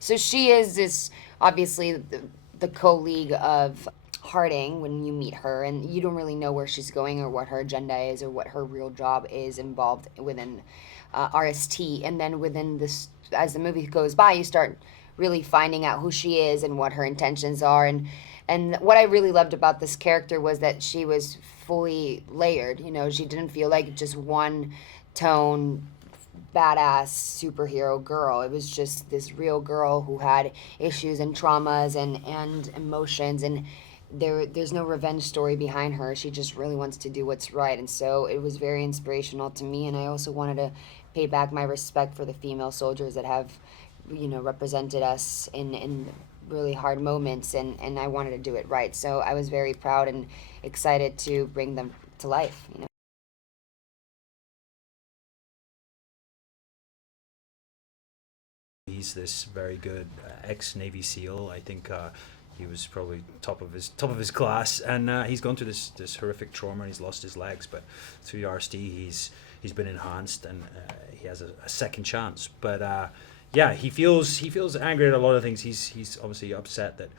So she is this, obviously, the co-league of Harding when you meet her, and you don't really know where she's going or what her agenda is or what her real job is involved within RST. And then within this, as the movie goes by, you start really finding out who she is and what her intentions are. And what I really loved about this character was that she was fully layered. You know, she didn't feel like just one tone badass superhero girl. It was just this real girl who had issues and traumas and emotions, and there's no revenge story behind her. She just really wants to do what's right. And so it was very inspirational to me, and I also wanted to pay back my respect for the female soldiers that have, represented us in really hard moments, and I wanted to do it right. So I was very proud and excited to bring them to life. He's this very good ex-Navy SEAL. I think he was probably top of his class, and he's gone through this horrific trauma. And he's lost his legs, but through the RSD, he's been enhanced, and he has a second chance. But yeah, he feels angry at a lot of things. He's obviously upset that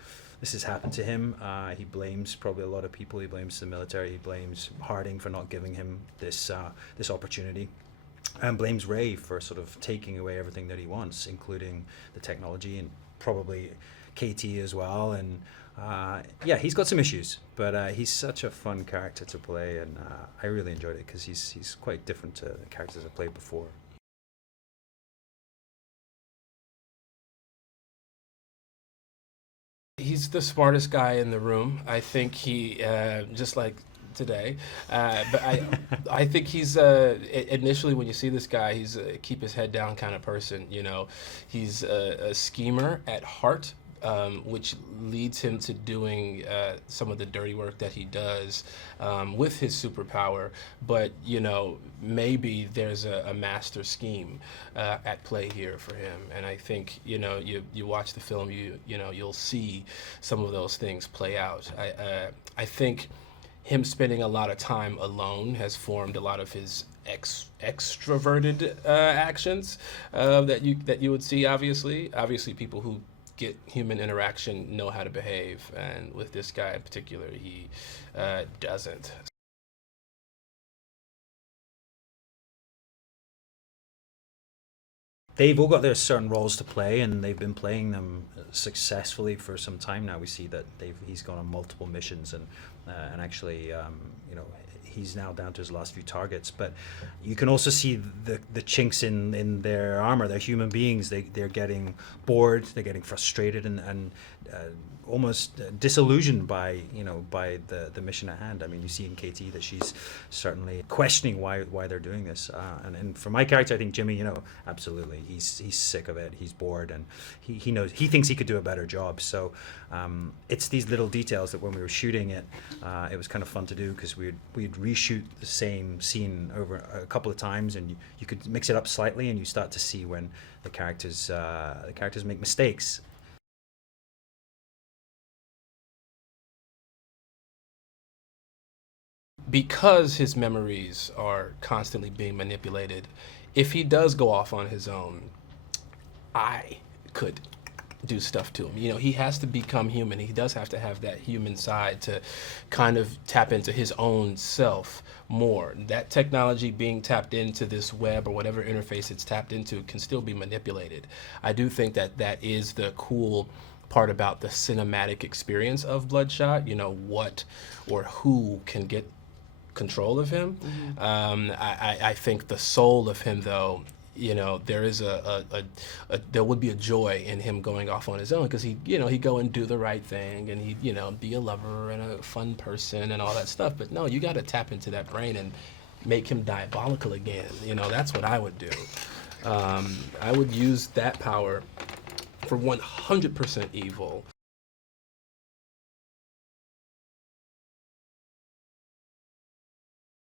this has happened to him. He blames probably a lot of people. He blames the military. He blames Harding for not giving him this opportunity, and blames Ray for sort of taking away everything that he wants, including the technology and probably KT as well. And yeah, he's got some issues, but he's such a fun character to play, and I really enjoyed it because he's quite different to the characters I've played before. He's the smartest guy in the room. I think he, just like today, but I think he's initially when you see this guy, he's a keep his head down kind of person. He's a schemer at heart, which leads him to doing some of the dirty work that he does with his superpower. But maybe there's a master scheme at play here for him, and I think you watch the film, you'll see some of those things play out. I think him spending a lot of time alone has formed a lot of his extroverted actions that you would see. Obviously, people who get human interaction know how to behave, and with this guy in particular, he doesn't. They've all got their certain roles to play, and they've been playing them successfully for some time now. We see that he's gone on multiple missions, and actually, he's now down to his last few targets. But you can also see the chinks in their armor. They're human beings. They're getting bored. They're getting frustrated and almost disillusioned by the mission at hand. I mean, you see in KT that she's certainly questioning why they're doing this. And for my character, I think Jimmy, absolutely, he's sick of it. He's bored, and he knows, he thinks he could do a better job. So it's these little details that when we were shooting it, it was kind of fun to do, because we'd reshoot the same scene over a couple of times, and you could mix it up slightly, and you start to see when the characters make mistakes. Because his memories are constantly being manipulated, if he does go off on his own, I could do stuff to him. He has to become human. He does have to have that human side to kind of tap into his own self more. That technology being tapped into this web or whatever interface it's tapped into can still be manipulated. I do think that is the cool part about the cinematic experience of Bloodshot. What or who can get control of him. Mm-hmm. I think the soul of him, though, there is there would be a joy in him going off on his own, because he'd go and do the right thing, and he'd be a lover and a fun person and all that stuff. But no, you got to tap into that brain and make him diabolical again. That's what I would do. I would use that power for 100% evil.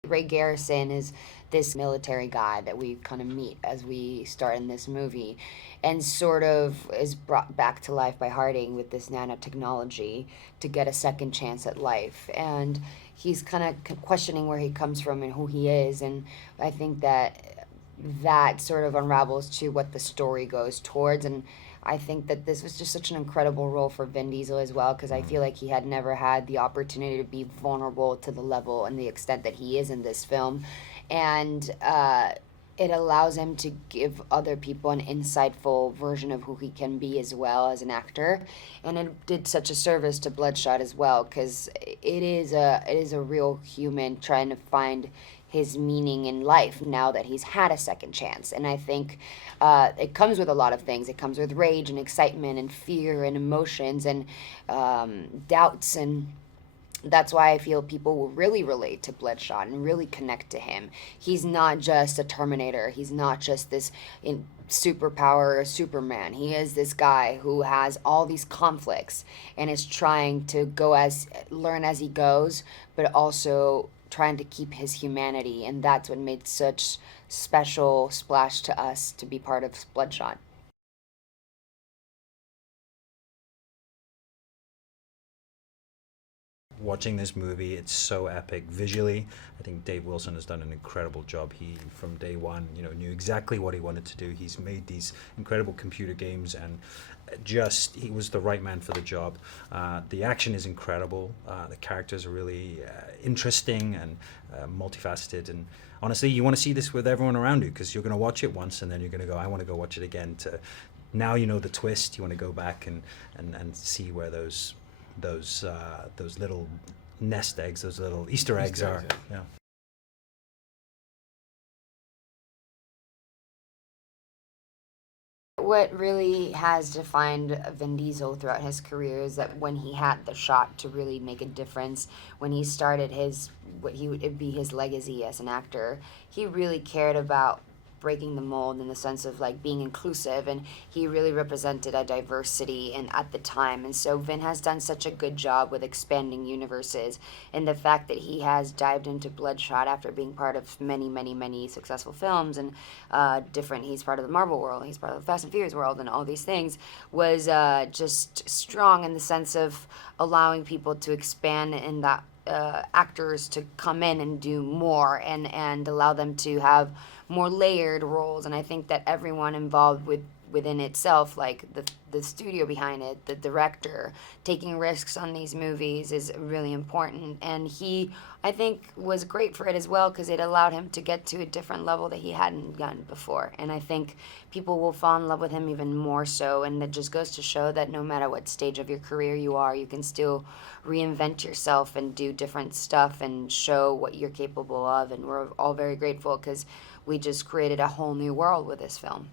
Ray Garrison is this military guy that we kind of meet as we start in this movie, and sort of is brought back to life by Harding with this nanotechnology to get a second chance at life. And he's kind of questioning where he comes from and who he is, and I think that sort of unravels to what the story goes towards. And I think that this was just such an incredible role for Vin Diesel as well, because I feel like he had never had the opportunity to be vulnerable to the level and the extent that he is in this film. And it allows him to give other people an insightful version of who he can be as well as an actor. And it did such a service to Bloodshot as well, because it is a real human trying to find his meaning in life now that he's had a second chance. And I think it comes with a lot of things. It comes with rage and excitement and fear and emotions and doubts, and that's why I feel people will really relate to Bloodshot and really connect to him. He's not just a Terminator. He's not just this superpower or Superman. He is this guy who has all these conflicts and is trying to learn as he goes, but also trying to keep his humanity. And that's what made such special splash to us to be part of Bloodshot. Watching this movie, it's so epic visually. I think Dave Wilson has done an incredible job. He, from day one, knew exactly what he wanted to do. He's made these incredible computer games, and he was the right man for the job. The action is incredible. The characters are really interesting and multifaceted. And honestly, you want to see this with everyone around you, because you're going to watch it once and then you're going to go, I want to go watch it again. Now you know the twist. You want to go back and see where those little nest eggs, those little Easter eggs are. Yeah. What really has defined Vin Diesel throughout his career is that when he had the shot to really make a difference, when he started what would be his legacy as an actor, he really cared about breaking the mold in the sense of like being inclusive, and he really represented a diversity and at the time. And so Vin has done such a good job with expanding universes, and the fact that he has dived into Bloodshot after being part of many successful films and he's part of the Marvel world, he's part of the Fast and Furious world, and all these things was just strong in the sense of allowing people to expand in that actors to come in and do more and allow them to have more layered roles. And I think that everyone involved within itself, like the studio behind it, the director, taking risks on these movies is really important. And he, I think, was great for it as well, because it allowed him to get to a different level that he hadn't done before. And I think people will fall in love with him even more so. And it just goes to show that no matter what stage of your career you are, you can still reinvent yourself and do different stuff and show what you're capable of. And we're all very grateful because we just created a whole new world with this film.